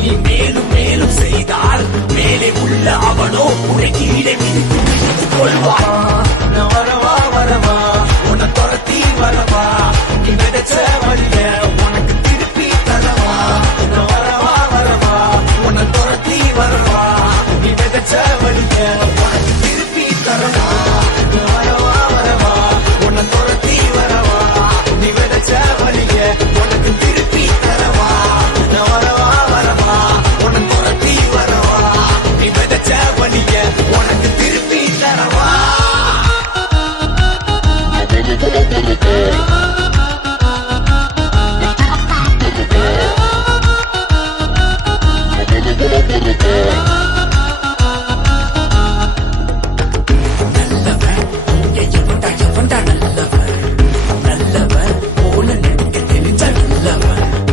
நீ மேலும் மேலும் செய்தால் மேலே உள்ள அவனோ உன்னை கீழே மிதித்து கொள்வான். வரவா வரவா உன்னை துரத்தி வரவா நீ விதைச்ச வழிய